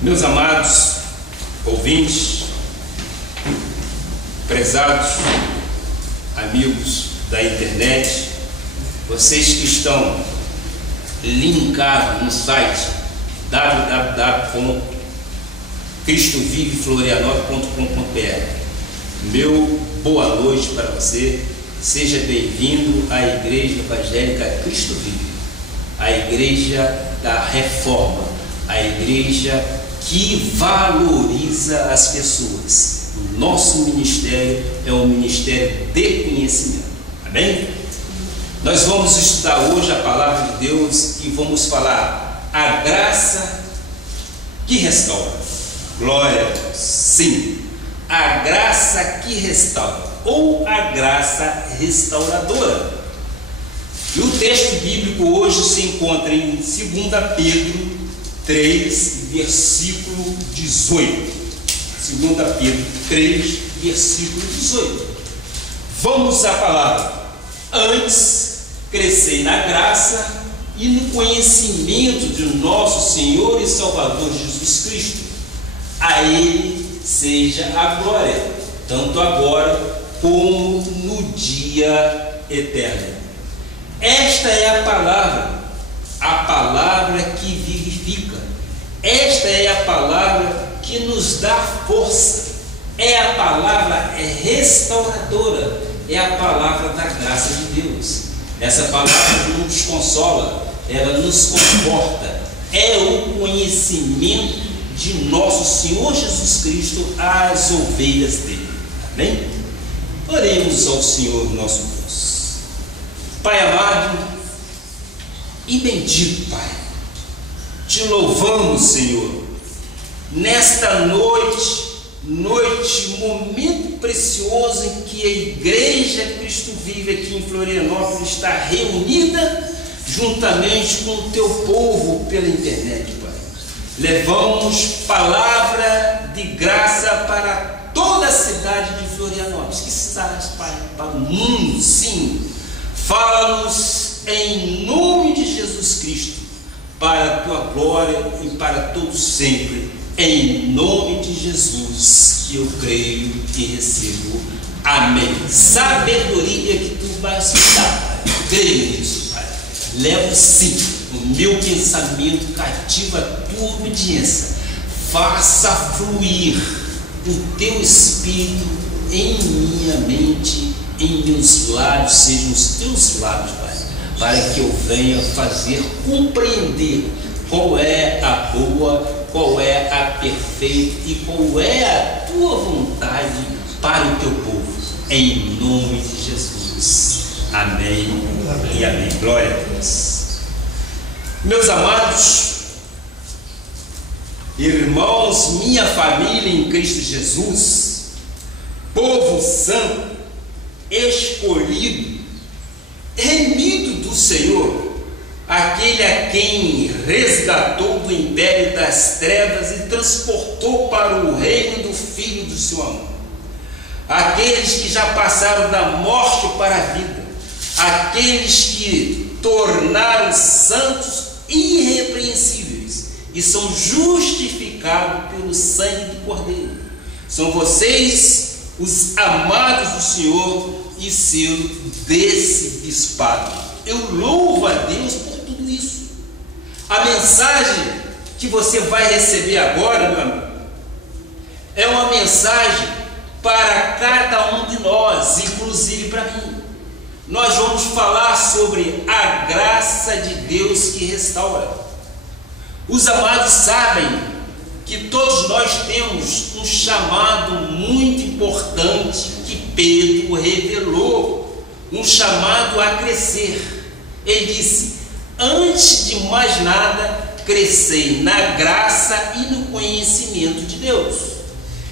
Meus amados ouvintes, prezados amigos da internet, vocês que estão linkados no site www.cristoviveflorianópolis.com.br, meu boa noite para você. Seja bem-vindo à Igreja Evangélica Cristo Vive, a Igreja da Reforma, a Igreja que valoriza as pessoas. O nosso ministério é um ministério de conhecimento. Amém? Nós vamos estudar hoje a palavra de Deus e vamos falar a graça que restaura. Glória a Deus. Sim, a graça que restaura, ou a graça restauradora. E o texto bíblico hoje se encontra em 2 Pedro 3, versículo 18. 2 Pedro 3, versículo 18. Vamos à palavra. Antes, crescei na graça e no conhecimento de nosso Senhor e Salvador Jesus Cristo. A Ele seja a glória, tanto agora como no dia eterno. Esta é a palavra que vivifica. Esta é a palavra que nos dá força. É a palavra restauradora. É a palavra da graça de Deus. Essa palavra nos consola, ela nos conforta. É o conhecimento de nosso Senhor Jesus Cristo às ovelhas dele. Amém? Oremos ao Senhor nosso Deus. Pai amado e bendito Pai, te louvamos, Senhor, nesta noite, momento precioso em que a Igreja Cristo Vive aqui em Florianópolis está reunida juntamente com o teu povo pela internet, Pai. Levamos palavra de graça para toda a cidade de Florianópolis, que cidade, Pai, para o mundo, sim. Fala-nos em nome de Jesus Cristo, para a tua glória e para todos sempre. Em nome de Jesus, eu creio e recebo. Amém. Sabedoria que tu vais me dar, Pai. Creio nisso, Pai. Levo sim o meu pensamento cativo à tua obediência. Faça fluir o teu Espírito em minha mente, em meus lábios, sejam os teus lábios, Pai, para que eu venha fazer compreender qual é a boa, qual é a perfeita e qual é a tua vontade para o teu povo, em nome de Jesus. Amém, amém. E amém. Glória a Deus. Meus amados irmãos, minha família em Cristo Jesus, povo santo, escolhido, remido do Senhor, aquele a quem resgatou do império das trevas e transportou para o reino do Filho do seu amor, aqueles que já passaram da morte para a vida, aqueles que tornaram santos irrepreensíveis e são justificados pelo sangue do Cordeiro. São vocês os amados do Senhor e selo desse bispado. Eu louvo a Deus por tudo isso. A mensagem que você vai receber agora, meu amigo, é uma mensagem para cada um de nós, inclusive para mim. Nós vamos falar sobre a graça de Deus que restaura. Os amados sabem que todos nós temos um chamado muito importante que Pedro revelou, um chamado a crescer. Ele disse: antes de mais nada, crescei na graça e no conhecimento de Deus.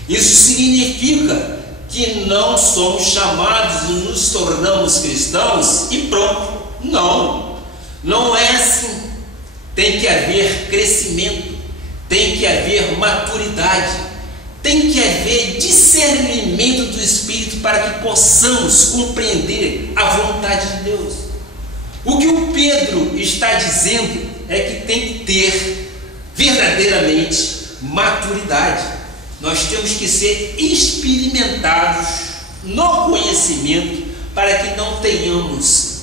Isso significa que não somos chamados e nos tornamos cristãos e pronto. Não é assim. Tem que haver crescimento, tem que haver maturidade, tem que haver discernimento do Espírito para que possamos compreender a vontade de Deus. O que o Pedro está dizendo é que tem que ter verdadeiramente maturidade. Nós temos que ser experimentados no conhecimento para que não tenhamos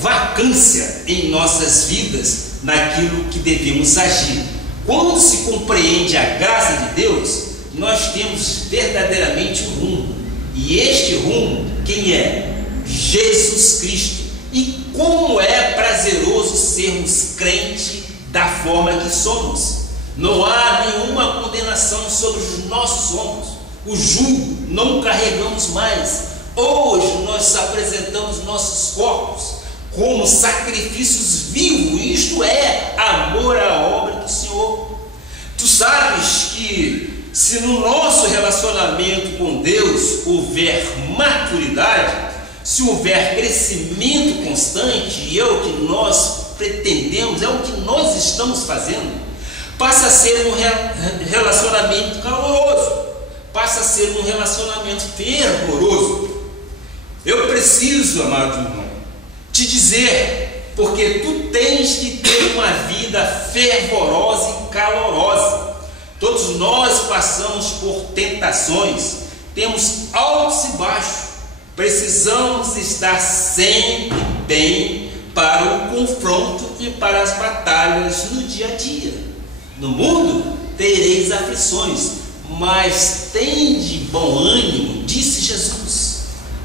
vacância em nossas vidas naquilo que devemos agir. Quando se compreende a graça de Deus, nós temos verdadeiramente um rumo. E este rumo, quem é? Jesus Cristo. E como é prazeroso sermos crentes da forma que somos. Não há nenhuma condenação sobre os nossos ombros. O jugo não carregamos mais. Hoje nós apresentamos nossos corpos como sacrifícios vivos, isto é, amor à obra do Senhor. Tu sabes que se no nosso relacionamento com Deus houver maturidade, se houver crescimento constante, e é o que nós pretendemos, é o que nós estamos fazendo, passa a ser um relacionamento caloroso, passa a ser um relacionamento fervoroso. Eu preciso, amado irmão, te dizer, porque tu tens que ter uma vida fervorosa e calorosa. Todos nós passamos por tentações, temos altos e baixos, precisamos estar sempre bem para o confronto e para as batalhas no dia a dia. No mundo tereis aflições, mas tende bom ânimo, disse Jesus.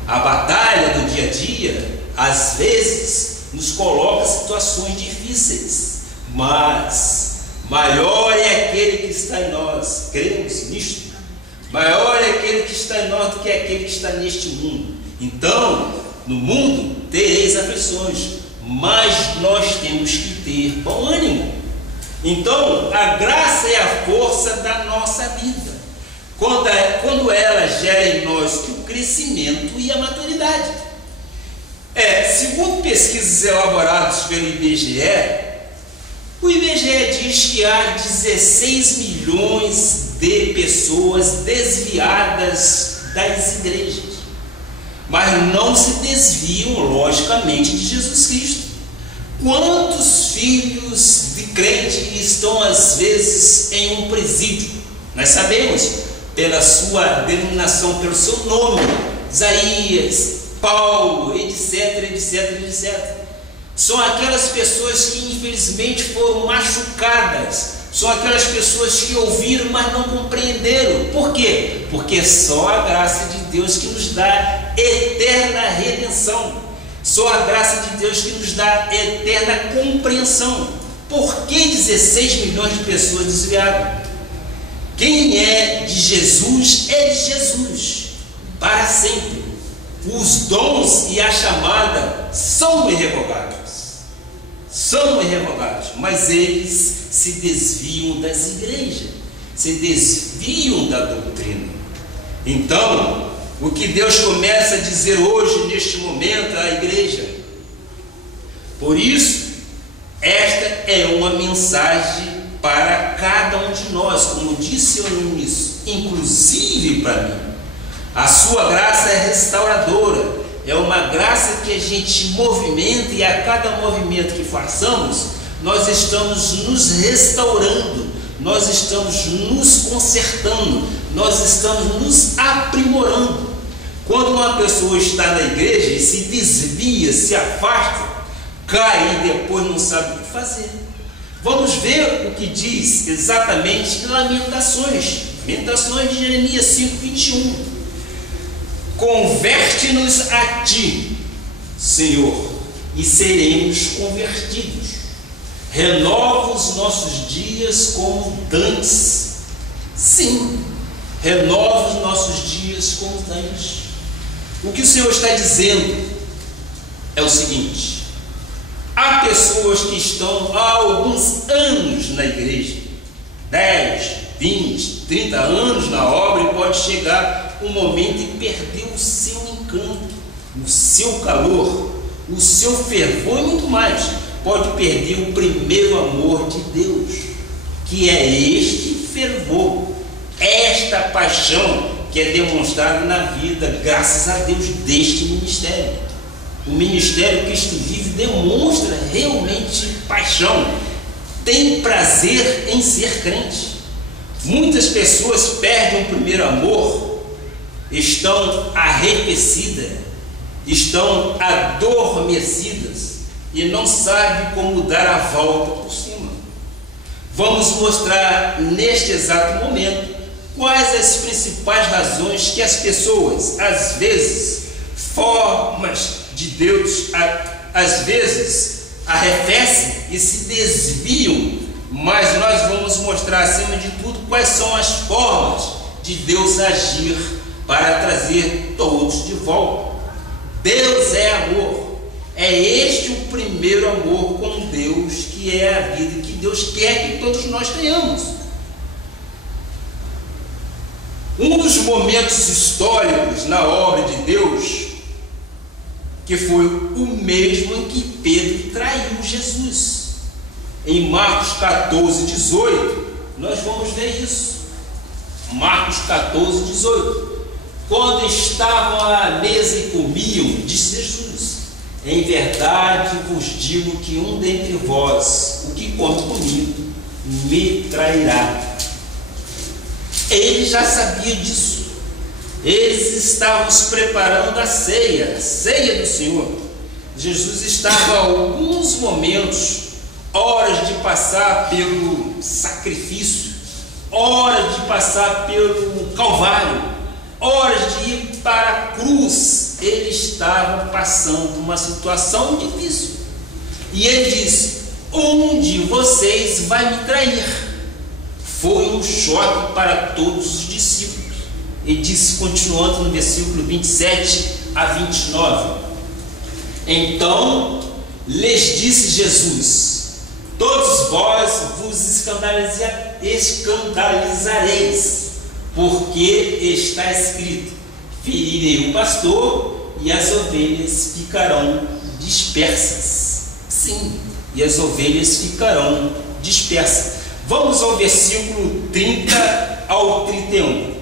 A batalha do dia a dia, às vezes, nos coloca em situações difíceis, mas maior é aquele que está em nós, cremos nisto. Maior é aquele que está em nós do que aquele que está neste mundo. Então, no mundo tereis aflições, mas nós temos que ter bom ânimo. Então, a graça é a força da nossa vida. Quando ela gera em nós o crescimento e a maturidade. Segundo pesquisas elaboradas pelo IBGE, o IBGE diz que há 16 milhões de pessoas desviadas das igrejas, mas não se desviam, logicamente, de Jesus Cristo. Quantos filhos de crente estão, às vezes, em um presídio? Nós sabemos, pela sua denominação, pelo seu nome, Isaías, Paulo, etc, etc, etc. São aquelas pessoas que infelizmente foram machucadas, são aquelas pessoas que ouviram, mas não compreenderam. Por quê? Porque só a graça de Deus que nos dá eterna redenção, só a graça de Deus que nos dá eterna compreensão. Por que 16 milhões de pessoas desviadas? Quem é de Jesus é de Jesus para sempre. Os dons e a chamada são irrevogáveis, mas eles se desviam das igrejas, se desviam da doutrina. Então, o que Deus começa a dizer hoje, neste momento, à igreja, por isso, esta é uma mensagem para cada um de nós, como disse eu no início, inclusive para mim. A sua graça é restauradora, é uma graça que a gente movimenta, e a cada movimento que façamos, nós estamos nos restaurando, nós estamos nos consertando, nós estamos nos aprimorando. Quando uma pessoa está na igreja e se desvia, se afasta, cai e depois não sabe o que fazer. Vamos ver o que diz exatamente em Lamentações de Jeremias 5:21. Converte-nos a ti, Senhor, e seremos convertidos. Renova os nossos dias como dantes. Sim, renova os nossos dias como dantes. O que o Senhor está dizendo é o seguinte: há pessoas que estão há alguns anos na igreja, 10, 20, 30 anos na obra, e pode chegar um momento e perder o seu encanto, o seu calor, o seu fervor e muito mais. Pode perder o primeiro amor de Deus, que é este fervor, esta paixão que é demonstrada na vida, graças a Deus, deste ministério. O ministério Cristo Vive demonstra realmente paixão, tem prazer em ser crente. Muitas pessoas perdem o primeiro amor, estão arrefecidas, estão adormecidas e não sabem como dar a volta por cima. Vamos mostrar neste exato momento quais as principais razões que as pessoas, às vezes, formas de Deus, às vezes, arrefecem e se desviam, mas nós vamos mostrar, acima de tudo, quais são as formas de Deus agir para trazer todos de volta. Deus é amor. É este o primeiro amor com Deus, que é a vida que Deus quer que todos nós tenhamos. Um dos momentos históricos na obra de Deus, que foi o mesmo em que Pedro traiu Jesus. Em Marcos 14, 18, nós vamos ver isso. Marcos 14, 18. Quando estavam à mesa e comiam, disse Jesus: em verdade vos digo que um dentre vós, o que come comigo, me trairá. Ele já sabia disso. Eles estavam se preparando a ceia do Senhor. Jesus estava a alguns momentos, horas de passar pelo sacrifício, horas de passar pelo Calvário, horas de ir para a cruz. Ele estava passando uma situação difícil. E ele disse: um de vocês vai me trair. Foi um choque para todos os discípulos. Ele disse, continuando no versículo 27 a 29. Então lhes disse Jesus: todos vós vos escandalizareis, porque está escrito: ferirei o pastor e as ovelhas ficarão dispersas. Sim, e as ovelhas ficarão dispersas. Vamos ao versículo 30 ao 31.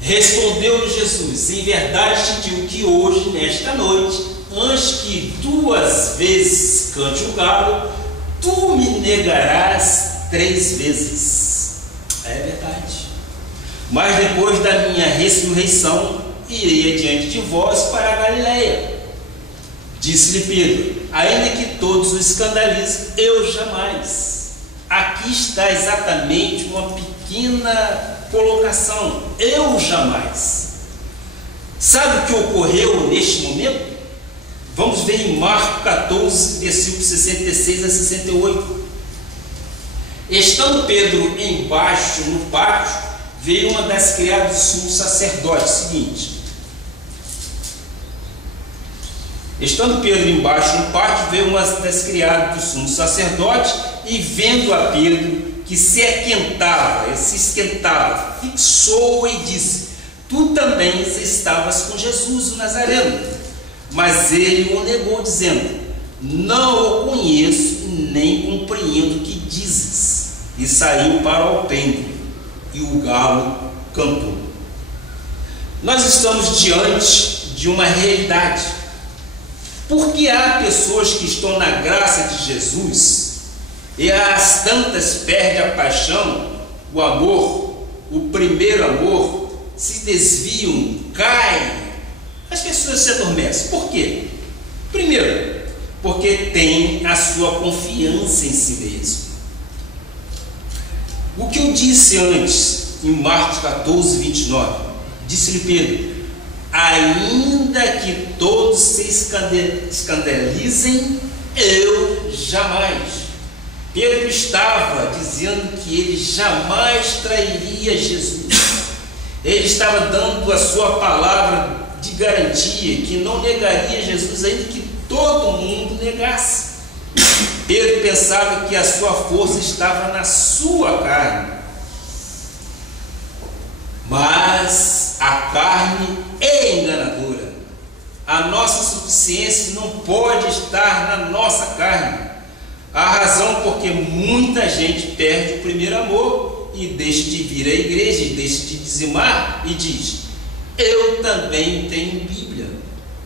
Respondeu Jesus: em verdade te digo que hoje, nesta noite, antes que 2 vezes cante o galo, tu me negarás 3 vezes. É verdade. Mas depois da minha ressurreição, irei adiante de vós para a Galileia. Disse-lhe Pedro: ainda que todos o escandalizem, eu jamais. Aqui está exatamente uma pequena colocação: eu jamais. Sabe o que ocorreu neste momento? Vamos ver em Marcos 14, versículos 66 a 68. Estando Pedro embaixo no pátio, veio uma das criadas do sumo sacerdote. Seguinte: estando Pedro embaixo no pátio, veio uma das criadas do sumo sacerdote, e vendo a Pedro que se esquentava, fixou-o e disse: tu também estavas com Jesus o Nazareno. Mas ele o negou, dizendo: não o conheço, nem compreendo o que dizes. E saiu para o alpendre, e o galo cantou. Nós estamos diante de uma realidade, porque há pessoas que estão na graça de Jesus e às tantas perdem a paixão, o amor, o primeiro amor, se desviam, caem. As pessoas se adormecem. Por quê? Primeiro, porque tem a sua confiança em si mesmo. O que eu disse antes, em Marcos 14, 29, disse-lhe Pedro: ainda que todos se escandalizem, eu jamais. Pedro estava dizendo que ele jamais trairia Jesus. Ele estava dando a sua palavra de garantia, que não negaria Jesus, ainda que todo mundo negasse. Pedro pensava que a sua força estava na sua carne. Mas a carne é enganadora. A nossa suficiência não pode estar na nossa carne. A razão porque muita gente perde o primeiro amor e deixa de vir à igreja, e deixa de dizimar, e diz: eu também tenho Bíblia,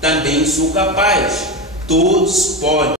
também sou capaz, todos podem.